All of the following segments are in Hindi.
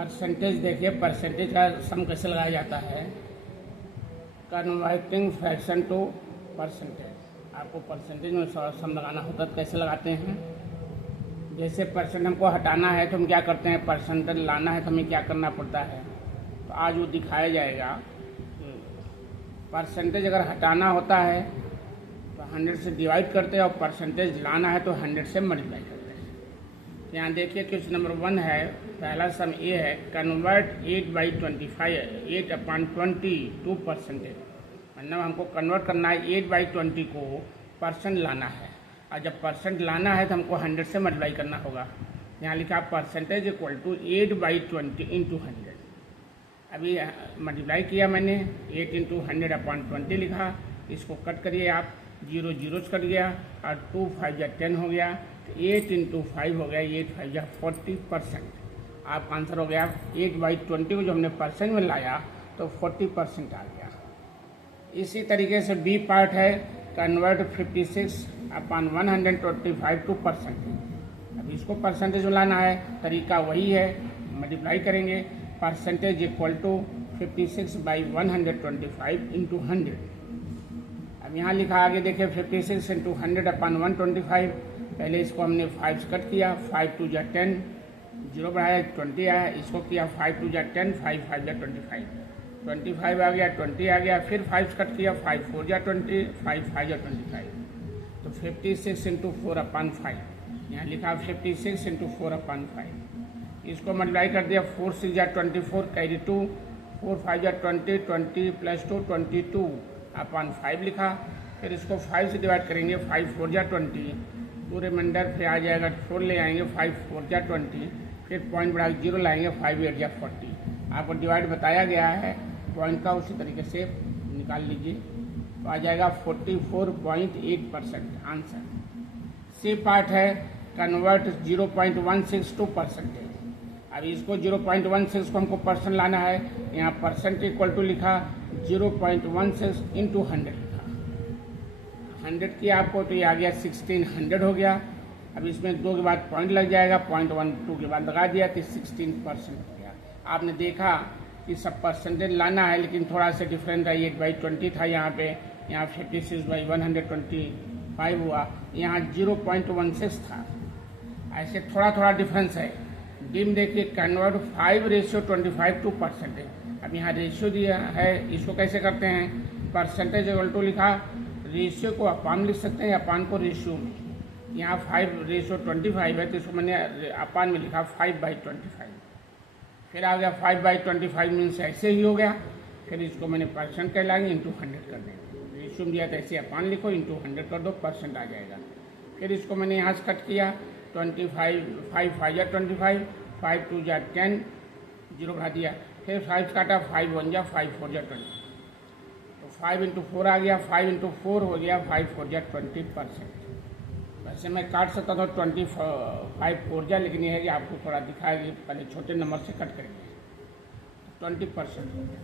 परसेंटेज देखिए, परसेंटेज का सम कैसे लगाया जाता है। कन्वर्टिंग फ्रैक्शन टू परसेंटेज, आपको परसेंटेज में सम लगाना होता है। कैसे लगाते हैं, जैसे परसेंट हमको हटाना है तो हम क्या करते हैं, परसेंटेज लाना है तो हमें क्या करना पड़ता है। तो आज वो दिखाया जाएगा। परसेंटेज अगर हटाना होता है तो 100 से डिवाइड करते हैं, और परसेंटेज लाना है तो 100 से मल्टीप्लाई करते हैं। यहाँ देखिए क्वेश्चन नंबर 1 है, पहला सम ये है, कन्वर्ट 8/20 टू परसेंटेज। मतलब हमको कन्वर्ट करना है 8/20 को परसेंट लाना है, और जब परसेंट लाना है तो हमको 100 से मल्टीप्लाई करना होगा। यहाँ लिखा परसेंटेज इक्वल टू 8/20 इंटू 100। अभी मल्टीप्लाई किया मैंने, 8 इंटू 100/20 लिखा। इसको कट करिए आप, 0 0 कट गया, और 2 5 या 10 हो गया। 8 इंटू 5 हो गया, 8 5 या 40%। आपका आंसर हो गया 8/20 को जो हमने परसेंट में लाया तो 40% आ गया। इसी तरीके से बी पार्ट है, कन्वर्ट 56/125 टू परसेंटेज। अब इसको परसेंटेज में लाना है, तरीका वही है, मल्टीप्लाई करेंगे। Percentage equal to 56/125 into 100। अब यहाँ लिखा आगे देखिए 56 इंटू 100/125। पहले इसको हमने 5 से कट किया, 5 2 या 10, 0 बढ़ाया 20 आया। इसको किया 5 2 या 10, 5 5 या 25, 25 आ गया, 20 आ गया। फिर 5 से कट किया, 5 4 या 20, 5 5 या 25। तो 56 इंटू 4/5, यहाँ लिखा 56 इंटू 4/5। इसको मल्टीप्लाई कर दिया, 4 6 या 24, कैरी 2, 4 5 या 20, 20 प्लस 2 22/5 लिखा। फिर इसको 5 से डिवाइड करेंगे, 5 4 या 20, तो रिमाइंडर फिर आ जाएगा, 4 ले आएंगे, 5 4 या 20, फिर पॉइंट बढ़ा 0 लाएंगे, 5 8 या 40। आपको डिवाइड बताया गया है पॉइंट का, उसी तरीके से निकाल लीजिए तो आ जाएगा 44.8% आंसर। सी पार्ट है, कन्वर्ट 0.16 टू परसेंटेज। अब इसको 0.16 को हमको परसेंट लाना है। यहाँ परसेंट इक्वल टू लिखा 0.16 इंटू 100 लिखा। 100 किया आपको तो ये आ गया 1600 हो गया। अब इसमें 2 के बाद पॉइंट लग जाएगा, 0.12 के बाद लगा दिया तो 16% हो गया। आपने देखा कि सब परसेंटेज लाना है, लेकिन थोड़ा सा डिफरेंट है। 8/20 था यहाँ पे, यहाँ 56/125 हुआ, यहाँ 0.16 था। ऐसे थोड़ा थोड़ा डिफरेंस है। डिम देखिए, कन्वर्ट 5:25 टू परसेंटेज। अब यहाँ रेशियो दिया है, इसको कैसे करते हैं, परसेंटेज इक्वल टू लिखा, रेशियो को अपान लिख सकते हैं, अपान को रेशियो में। यहाँ 5:25 है तो इसको मैंने अपान में लिखा 5/25। फिर आ गया 5/25 मीन्स ऐसे ही हो गया। फिर इसको मैंने परसेंट कहलाएंगे, इंटू 100 कर देंगे। रेशियो में दिया तो ऐसे अपान लिखो, इंटू 100 कर दो, परसेंट आ जाएगा। फिर इसको मैंने यहाँ से कट किया, 25 5 5 या 25, 5 2 या 10, 0 बढ़ा दिया। फिर 5 काटा, 5 1 या 5 4 या 20, तो 5 इंटू 4 आ गया, 5 इंटू 4 हो गया 5 4 या 20%। वैसे मैं काट सकता था 25 4 जा, लेकिन यह है कि आपको थोड़ा दिखाएगी, पहले छोटे नंबर से कट करेंगे, 20% हो गया।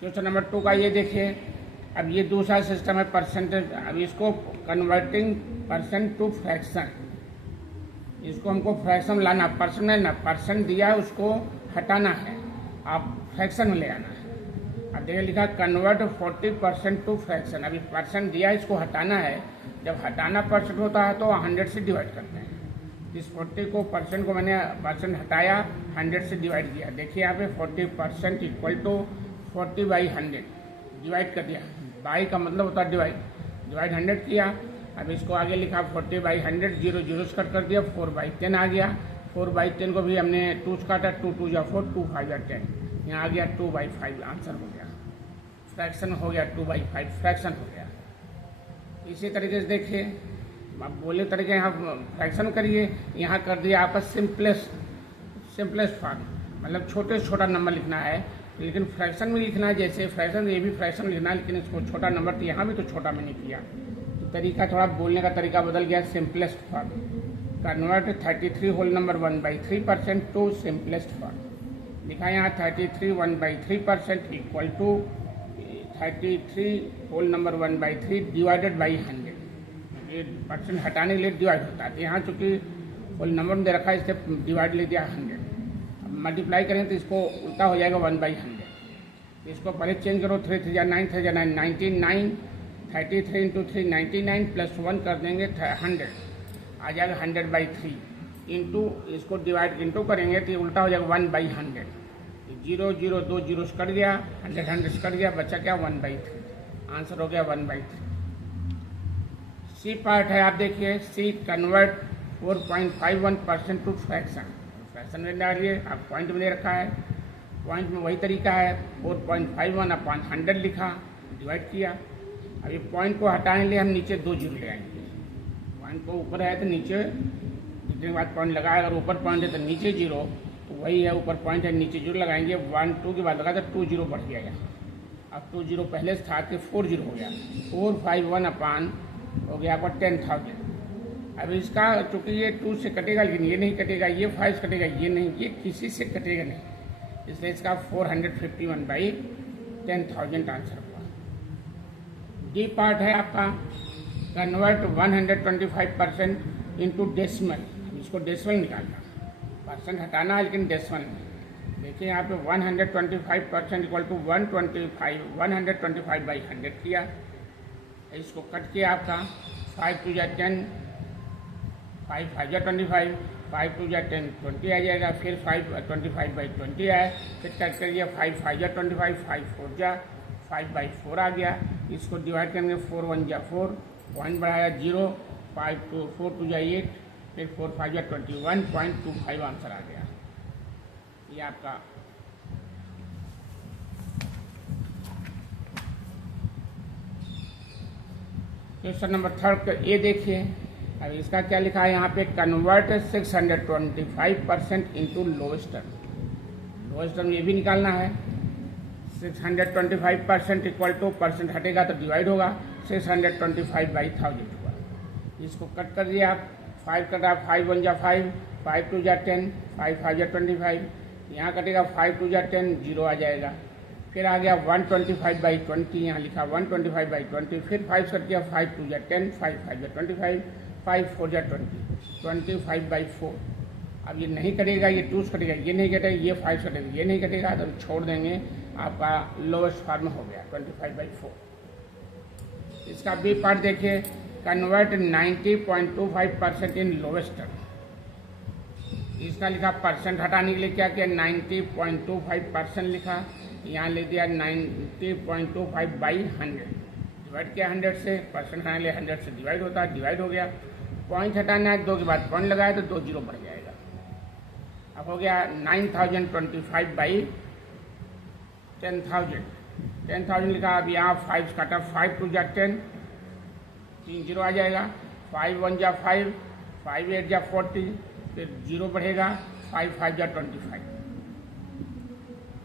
क्वेश्चन नंबर 2 का ये देखिए। अब ये दूसरा सिस्टम है परसेंटेज। अब इसको कन्वर्टिंग परसेंट टू फ्रैक्शन, इसको हमको फ्रैक्शन लाना, परसेंट ना, परसेंट दिया है उसको हटाना है, आप फ्रैक्शन में ले आना है। अब देखिए लिखा कन्वर्ट 40% टू फ्रैक्शन। अभी परसेंट दिया, इसको हटाना है। जब हटाना परसेंट होता है तो 100 से डिवाइड करते हैं। इस 40 को परसेंट को मैंने परसेंट हटाया, 100 से डिवाइड किया। देखिए यहाँ पे 40% इक्वल टू 40/100 डिवाइड कर दिया। बाई का मतलब होता है डिवाइड, डिवाइड 100 किया। अब इसको आगे लिखा 40/100, 0 0 कट कर दिया, 4/10 आ गया। 4/10 को भी हमने 2 से काटा, 2 2 या 4, 2 5 या 10, यहाँ आ गया 2/5 आंसर हो गया। फ्रैक्शन हो गया 2/5 फ्रैक्शन हो गया। इसी तरीके से देखिए, आप बोले तरीके यहाँ फ्रैक्शन करिए, यहाँ कर दिया आपका सिंपलेस्ट फॉर्म, मतलब छोटे से छोटा नंबर लिखना है, लेकिन फ्रैक्शन में लिखना है। जैसे फ्रैक्शन, ये भी फ्रैक्शन लिखना है, लेकिन इसको छोटा नंबर, तो यहाँ भी तो छोटा मैंने किया, तो तरीका थोड़ा बोलने का तरीका बदल गया। Simplest form, convert 33 whole number 1/3% to simplest form. लिखा यहाँ 33 1/3% equal to 33 whole number 1/3 divided by 100। ये परसेंट हटाने के लिए डिवाइड होता है, तो यहाँ चूँकि होल नंबर में दे रखा है इससे डिवाइड ले दिया 100। अब मल्टीप्लाई करेंगे तो इसको उल्टा हो जाएगा 1/100। इसको पहले चेंज करो, 3 3 9 3 9 99, 33 इंटू 3 99 प्लस 1 कर देंगे 100, आ जाएगा 100/3 इंटू इसको डिवाइड इंटू करेंगे तो उल्टा हो जाएगा 1/100। 0 0 2 जीरो कट गया, 100 100 कट गया, बचा क्या 1/3। आंसर हो गया 1/3। सी पार्ट है, आप देखिए C convert 4.51% to fraction. Fraction में डालिए, आप पॉइंट में दे रखा है, पॉइंट में वही तरीका है, 4.51 अपॉन 100 लिखा, डिवाइड किया। अब ये पॉइंट को हटाने के लिए हम नीचे 2 जीरो ले आएंगे। पॉइंट को ऊपर है तो नीचे जितने के बाद पॉइंट लगाए, अगर ऊपर पॉइंट है तो नीचे जीरो, तो वही है, ऊपर पॉइंट है नीचे जीरो लगाएंगे। 1 2 के बाद लगा तो 2 जीरो बढ़ गया यहाँ। अब 2 जीरो पहले से था कि 4 जीरो हो गया, 451 अपॉन हो गया आपका 10,000। अब इसका चूँकि ये 2 से कटेगा लेकिन ये नहीं कटेगा, ये 5 कटेगा, ये नहीं, ये किसी से कटेगा नहीं, इसलिए इसका 451/10,000 आंसर हुआ। डी पार्ट है आपका कन्वर्ट 125% इंटू डेसिमल। इसको डेसिमल निकालना, परसेंट हटाना है लेकिन डेसिमल में। देखिए यहाँ पे 125% इक्वल टू 125/100 किया। इसको कट किया आपका 5 2 जा 10, 5 5 जा 25, 5 2 जा 10 20 आ जाएगा, फिर 5/25/20 आया, फिर कट करिए 5 5 जा 25, 5 4 जा 5/4 आ गया। इसको डिवाइड करेंगे 4 1 जा 4, पॉइंट बढ़ाया 0, 5 2 4 2 जा 8, फिर 4 5 जा 21.25 आंसर आ गया। ये आपका क्वेश्चन नंबर 3 ये देखिए। अब इसका क्या लिखा है यहाँ पे, convert 625% into lowest term. Lowest term ये भी निकालना है। 625% इक्वल टू परसेंट हटेगा तो डिवाइड होगा, 625/1000 हुआ। इसको कट कर दिया आप, 5 कटा, 5 1 जा 5, 5 2 जा 10, 5 5 जा 25, यहाँ कटेगा 5 2 जा 10, 0 आ जाएगा। फिर आ गया 125/20, यहाँ लिखा 125/20, फिर 5 कट गया, 5 2 जा 10, 5 5 जा 25, 5 4 जा 20, 25/4। अब ये नहीं कटेगा, ये 2 कटेगा, ये नहीं कटेगा, ये 5 कटेगा, ये नहीं कटेगा, तो छोड़ देंगे। आपका लोएस्ट फॉर्म हो गया 25/4। इसका बी पार्ट देखिए, कन्वर्ट 90.25% इन लोएस्ट टर्म। इसका लिखा परसेंट हटाने के लिए क्या किया, 90.25% लिखा, यहाँ ले दिया 90.25/100, डिवाइड किया 100 से, परसेंट हटाने के लिए 100 से डिवाइड होता है, डिवाइड हो गया। पॉइंट हटाना है, 2 के बाद पॉइंट लगाया तो 2 जीरो बढ़ जाएगा। अब हो गया 9025/10,000। 10,000 लिखा, अब यहाँ 5 काटा, 5 2 जा 10, 3 जीरो आ जाएगा, 5 1 जा 5, 5 8 जा 40, फिर 0 बढ़ेगा, 5 5 जा 25,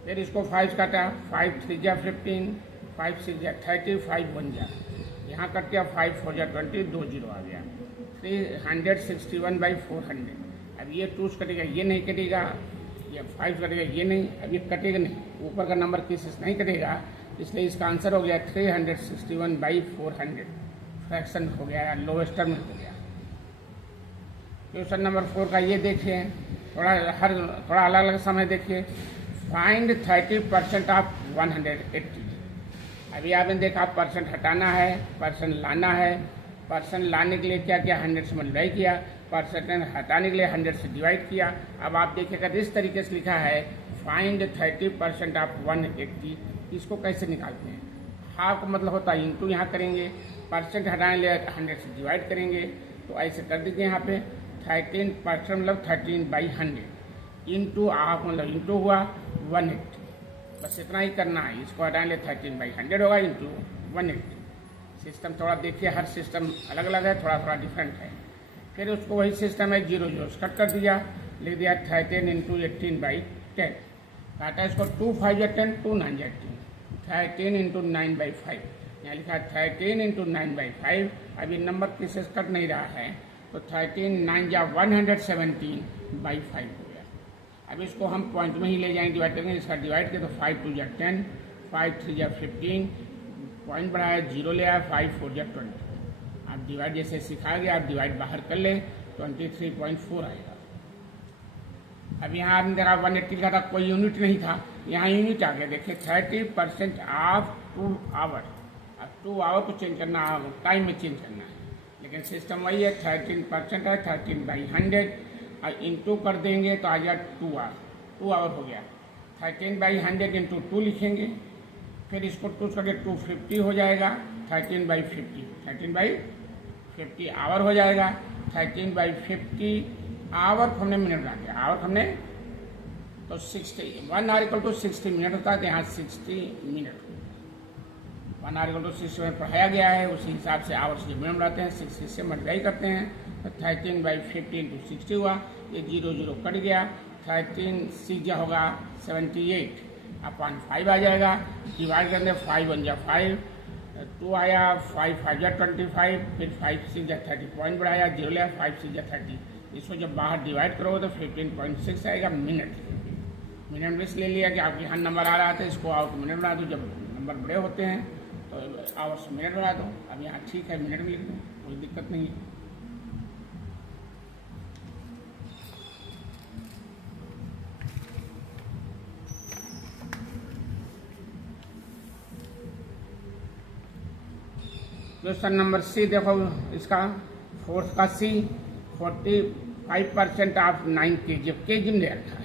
फिर इसको 5 काटा, 5 3 जा 15, 5 6 जा 30, 5 1 जा, यहाँ कट गया, 5 4 जा 20, 2 जीरो आ गया, 361/400। अब ये 2 कटेगा, ये नहीं कटेगा, ये 5 कटेगा, ये नहीं, अब ये कटेगा नहीं, ऊपर का नंबर किसी से नहीं कटेगा, इसलिए इसका आंसर हो गया 361/400। फ्रैक्शन हो गया, लोएस्ट टर्म हो गया। क्वेश्चन नंबर 4 का ये देखिए, थोड़ा अलग अलग समय देखिए। Find 30% of 180। अभी आपने देखा परसेंट हटाना है, परसेंट लाना है। परसेंट लाने के लिए क्या किया, 100 से मल्टीप्लाई किया, परसेंट हटाने के लिए 100 से डिवाइड किया। अब आप देखिएगा इस तरीके से लिखा है, फाइंड 30% ऑफ 180। इसको कैसे निकालते हैं, हाफ का मतलब होता है इंटू, यहाँ करेंगे, परसेंट हटाने के लिए 100 से डिवाइड करेंगे, तो ऐसे कर दीजिए। यहाँ पे 13% मतलब 13/100 इंटू हाफ मतलब इंटू हुआ 180, बस इतना ही करना है। इसको हटाने 13/100 होगा इंटू 180। सिस्टम थोड़ा देखिए, हर सिस्टम अलग अलग है, थोड़ा थोड़ा डिफरेंट है। फिर उसको वही सिस्टम है, 0 0 कट कर दिया, लिख दिया 13 इंटू 18/10, काटा इसको 2 5 या 10, 2 9 या 18, 13 इंटू 9/5, यहाँ लिखा 13 इंटू 9/5। अभी नंबर किसी से कट नहीं रहा है, तो 13 9 या 117/5 हो गया। अब इसको हम पॉइंट में ही ले जाएंगे, डिवाइड करेंगे, इसका डिवाइड किया तो 5 2 या 10, 5 3 या 15, पॉइंट बढ़ाया, 0 ले आया, 5 4 जा 20। आप डिवाइड जैसे सिखाया गया, आप डिवाइड बाहर कर ले, 23.4 आएगा। अब यहाँ आपने देखा 180 का था, कोई यूनिट नहीं था, यहाँ यूनिट आ गया। देखिए 30% ऑफ 2 आवर। अब 2 आवर को चेंज करना, टाइम में चेंज करना है, लेकिन सिस्टम वही है, 13% है, 13/100 और इंटू कर देंगे तो आ जाएगा 2 आवर हो गया। 13/100 इंटू 2 लिखेंगे, फिर इसको 2 करके 250 हो जाएगा, 13/50 आवर हो जाएगा। 13/50 आवर को हमने मिनट बना दिया, आवर हमने तो 60, 1 आवर इक्वल टू 60 मिनट होता है, तो यहाँ 60 minute 1 hour equal to 60 minute पढ़ाया गया है, उसी हिसाब से आवर से जो मिनट बनाते हैं 60 से मल्टीप्लाई करते हैं, तो 13/50 इंटू 60 हुआ, ये 0 कट गया, 13 6 होगा 78/5 आ जाएगा। डिवाइड करने 5 1 जा 5, 2 आया, 5 5 जा 25, फिर 5 6 जा 30, पॉइंट बढ़ाया, 0 लिया, 5 6 जा 30। इसको जब बाहर डिवाइड करोगे तो 15.6 आएगा मिनट में इसलिए लिया कि आपके यहाँ नंबर आ रहा था, इसको आवर को मिनट बना दो, जब नंबर बड़े होते हैं तो आवर्स मिनट बना दो। अब यहाँ ठीक है, मिनट में लिख दो, कोई दिक्कत नहीं है। क्वेश्चन नंबर सी देखो, इसका 4th का सी, 45% ऑफ 9 kg, kg में रखा है,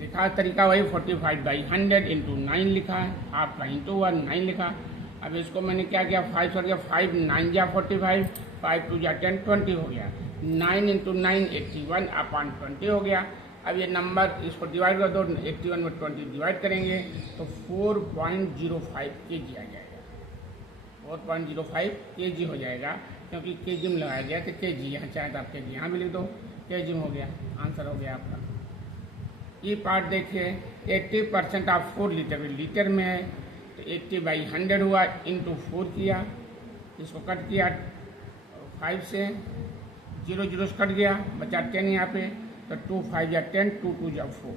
लिखा तरीका वही 45/100 इंटू 9 लिखा है, हाफ का इंटू 9 लिखा। अब इसको मैंने क्या किया, 5 कर दिया, 5 9 जा 45, 5 2 जा 10 20 हो गया, 9 इंटू 9 81/20 हो गया। अब ये नंबर इसको डिवाइड कर दो, 81 में 20 डिवाइड करेंगे तो 4.05 kg आ जाएगा, 4.05 kg हो जाएगा, क्योंकि kg में लगाया गया तो kg, यहाँ चाहे तो आप kg यहाँ भी लिख दो, kg में हो गया, आंसर हो गया आपका। ये पार्ट देखिए, 80% ऑफ 4 लीटर में है, तो 80/100 हुआ, इंटू 4 किया, इसको कट किया 5 से, 0 से कट गया, बचा 10 यहाँ पे, तो 2 5 जा 10, 2 2 जा 4,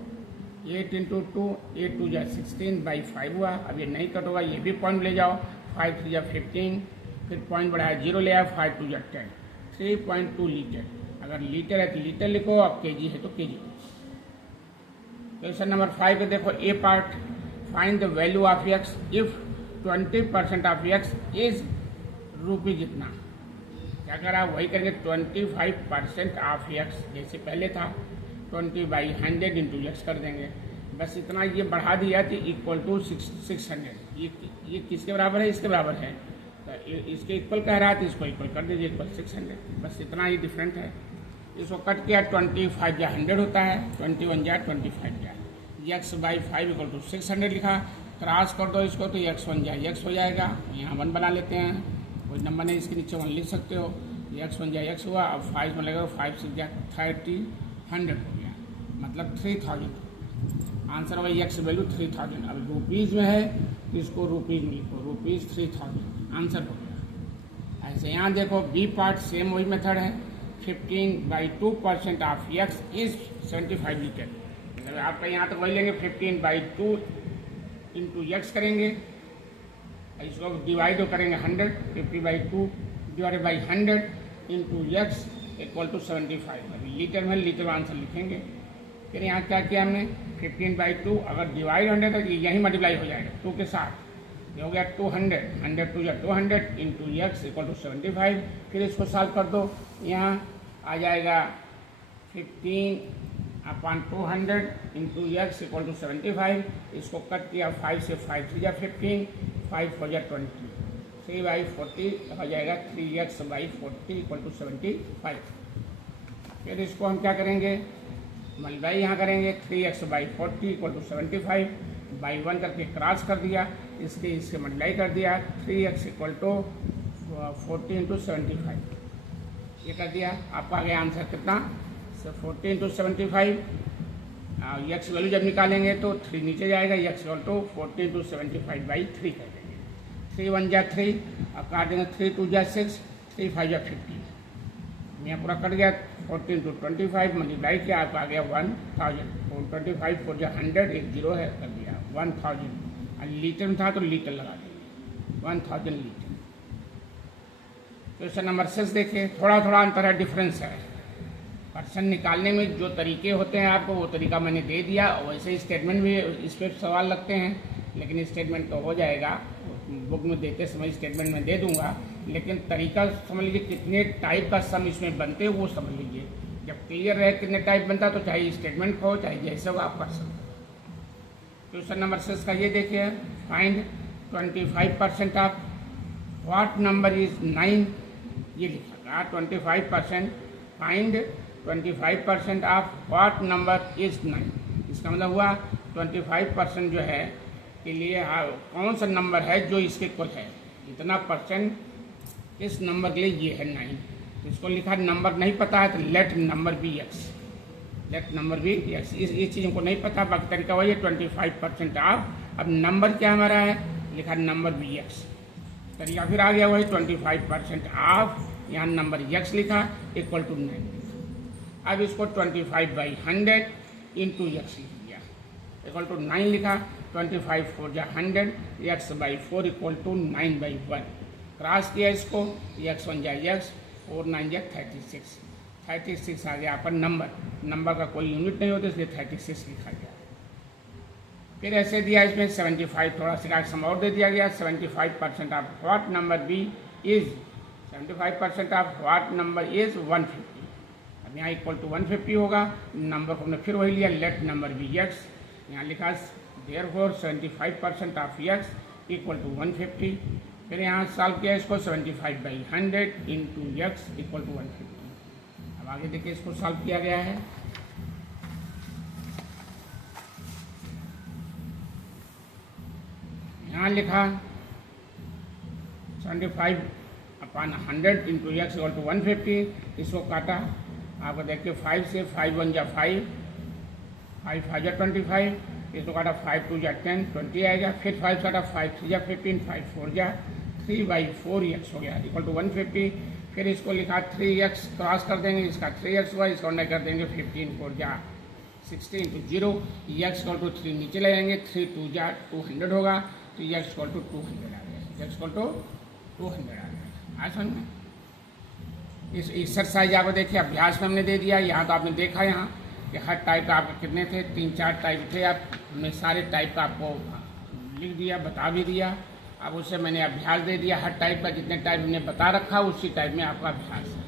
8 इंटू 2, 8 2 जा 16/5 हुआ। अब ये नहीं कट होगा, ये भी पॉइंट ले जाओ, 5 3 जा 15, फिर पॉइंट बढ़ाया, 0 ले आया, 5 2 जा 10, 3.2 लीटर। अगर लीटर है तो लीटर लिखो, अब kg है तो kg। क्वेश्चन नंबर 5 पे देखो, a part, find the value of x if 20% of x is rupee जितना। क्या करा, वही करेंगे, 25% ऑफ x जैसे पहले था, 20/100 इंटू x कर देंगे, बस इतना। ये बढ़ा दिया कि इक्वल टू 600, ये किसके बराबर है, इसके बराबर है, तो इसके इक्वल कह रहा है तो इसको इक्वल कर दीजिए, इक्वल 600, बस इतना ही डिफरेंट है। इसको कट किया, 25 जा 100 होता है, 21 जा 25 जा, x/5 इक्वल टू 600 लिखा, क्रॉस कर दो इसको तो x1 जा x हो जाएगा, यहाँ 1 बना लेते हैं, कोई नंबर नहीं, इसके नीचे 1 लिख सकते हो, x1 जा x हुआ। अब 5 में लगेगा, 5 6 जा 30, 100 हो गया, मतलब 3000। आंसर होगा x वैल्यू 3000। अब रुपीज़ में है तो इसको रुपीज़ में लिखो, रुपीज़ 3000, आंसर हो गया। ऐसे यहाँ देखो, बी पार्ट सेम वही मेथड है, 15/2% ऑफ x इज 75 लीटर। मतलब आपका यहाँ तो वही लेंगे, 15/2 इंटू x करेंगे, इसको डिवाइड करेंगे 100, 50/2 divide by 100 into x equal to 75। अभी लीटर में लीटर आंसर लिखेंगे। फिर यहाँ क्या किया हमने, 15/2 अगर डिवाइड 100 तो यही मल्टीप्लाई हो जाएगा 2 के साथ, ये हो गया 200, 100 2 जा 200 इंटू x इक्वल टू 75। फिर इसको सॉल्व कर दो, यहाँ आ जाएगा 15/200 इंटू x इक्वल टू 75। इसको कट किया, 5 से 5 3 जा 15, 5 4 जा 20, 3/40 हो जाएगा, 3x/40 इक्वल टू 75। फिर इसको हम क्या करेंगे, मल्टीप्लाई यहाँ करेंगे, 3x/40 इक्वल टू 75, बाई 1 करके क्रॉस कर दिया, इसके मल्टीप्लाई कर दिया, 3x इक्वल टू 40 इंटू 75, ये कर दिया। आपका आ गया आंसर कितना, 40 इंटू 75। x वैल्यू जब निकालेंगे तो 3 नीचे जाएगा, x इक्वल टू 40 इंटू 75/3 कर देंगे, 3 1 जा 3, अब काट देंगे, 3 2 जा 6, 3 5 जा 15, यहाँ पूरा कट गया, 40 इंटू 25 मल्टीप्लाई किया, आपका आ गया 1000, 25 4 जा 100, एक 0 है, कर दिया 1000। लीटर में था तो लीटर लगा देंगे। 1000 लीटर। क्वेश्चन नंबर 6 देखिए, थोड़ा थोड़ा अंतर है, डिफरेंस है। पर्सन निकालने में जो तरीके होते हैं आपको वो तरीका मैंने दे दिया, और वैसे ही स्टेटमेंट भी इस पर सवाल लगते हैं, लेकिन स्टेटमेंट तो हो जाएगा, बुक में देते समय स्टेटमेंट में दे दूंगा, लेकिन तरीका समझ लीजिए कितने टाइप का सम इसमें बनते वो समझ लीजिए। जब क्लियर रहे कितने टाइप बनता तो चाहे स्टेटमेंट हो चाहे जैसे हो आप कर सकते। क्वेश्चन नंबर 6 का ये देखिए, find 25% of what number is 9, ये लिखा 25%, find 25% of what number is 9। इसका मतलब हुआ 25% जो है के लिए कौन सा नंबर है जो इसके कुल है, इतना परसेंट इस नंबर के लिए ये है 9। इसको लिखा, नंबर नहीं पता है तो let number be X, let number be X, इस चीज़ों को नहीं पता, बाकी तरीका वही है 25% ऑफ। अब नंबर क्या हमारा है, लिखा नंबर बी एक्स, तरीका फिर आ गया वही 25% ऑफ, यहाँ नंबर एक्स लिखा इक्वल टू 9। अब इसको 25/100 इंटू एक्स लिख दिया इक्वल टू 9 लिखा, 25 4 जा 100, x/4 इक्वल टू 9/1। क्रॉस किया इसको, x1 जा x, 4 9 जा 36, 36 आ गया अपन नंबर, नंबर का कोई यूनिट नहीं होता इसलिए 36 लिखा गया। फिर ऐसे दिया इसमें 75, थोड़ा सा सम और दे दिया गया, 75% of what number be is, 75% of what number is 150। अब यहाँ इक्वल टू 150 होगा, नंबर को हमने फिर वही लिया, लेट नंबर बी एक्स, यहाँ लिखा therefore 75% of x equal to 150। फिर यहाँ सॉल्व किया इसको, 75/100 इंटू एक्स इक्वल टू 150। अब आगे देखिए इसको सॉल्व किया गया है, यहाँ लिखा 75/100 इंटू एक्स इक्वल टू 150, इसको काटा, आपको देखिए 5 से 5 1 जा 5, 5 5 जा 25, इसको काटा 5 2 जा 10, 20 आएगा, फिर 5 काटा 5 3 जा 15, 5 4 जा 3/4 एक्स हो गया इक्वल टू 150। फिर इसको लिखा 3x क्रॉस कर देंगे, इसका 3x हुआ, इसको अंडर कर देंगे 15 4 जा 60 इंटू 0, एक्स इक्वल टू 3 नीचे ले जाएंगे, 3 2 जा 200 होगा, तो एक्स इक्वल टू 200 आ गया, एक्स इक्वल टू 200 आ गया। आज समझ में इस एक्सरसाइज आपको देखिए अभ्यास में हमने दे दिया, यहाँ तो आपने देखा यहाँ कि हर टाइप का आपके कितने थे, 3-4 टाइप थे, आप हमने सारे टाइप का आपको लिख दिया, बता भी दिया। अब उससे मैंने अभ्यास दे दिया, हर टाइप का जितने टाइप हमने बता रखा उसी टाइप में आपका अभ्यास है।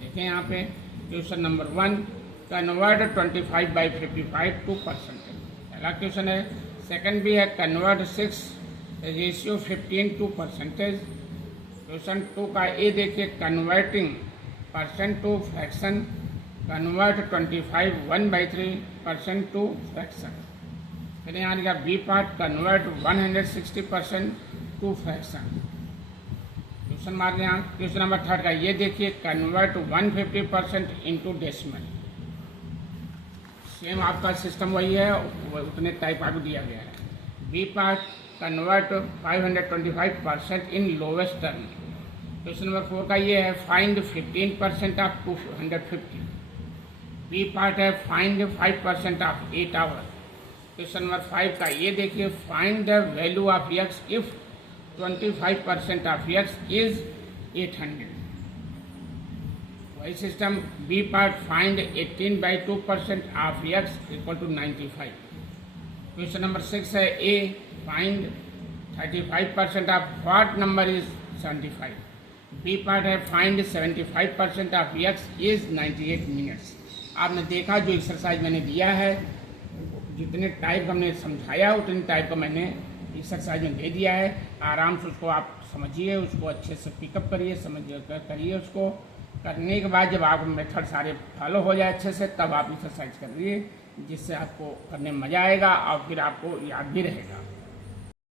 देखें यहाँ पे question number 1, convert 25/55 to percentage, पहला क्वेश्चन है। सेकंड भी है, कन्वर्ट 6/15 टू परसेंटेज। क्वेश्चन 2 का ए देखिए, converting percent to fraction, convert 25 1/3% to fraction. फिर यहाँ लिखा B part, convert 160% to fraction. Question मार यहाँ क्वेश्चन नंबर 3 का ये देखिए, कन्वर्ट 150% इंटू डेसिमल। सेम आपका सिस्टम वही है, उतने टाइप आपको दिया गया है। B part, convert 525% in lowest term. Question number 4 का ये है, फाइंड 15% ऑफ 250। बी पार्ट है, find 5% of 8 our. Question number 5 का ये देखिए, find the value of x if 25% of x is 800। वही system, b part, find 18/2% of x equal to 95। Question number 6 है, a find 35% of what number is 75। B part है, find 75% of x is 98 minutes. आपने देखा जो एक्सरसाइज मैंने दिया है, जितने टाइप हमने समझाया उतने टाइप का मैंने एक्सरसाइज में दे दिया है। आराम से उसको आप समझिए, उसको अच्छे से पिकअप करिए, समझिए, करिए। उसको करने के बाद जब आप मेथड सारे फॉलो हो जाए अच्छे से, तब आप एक्सरसाइज करिए, जिससे आपको करने में मज़ा आएगा और फिर आपको याद भी रहेगा।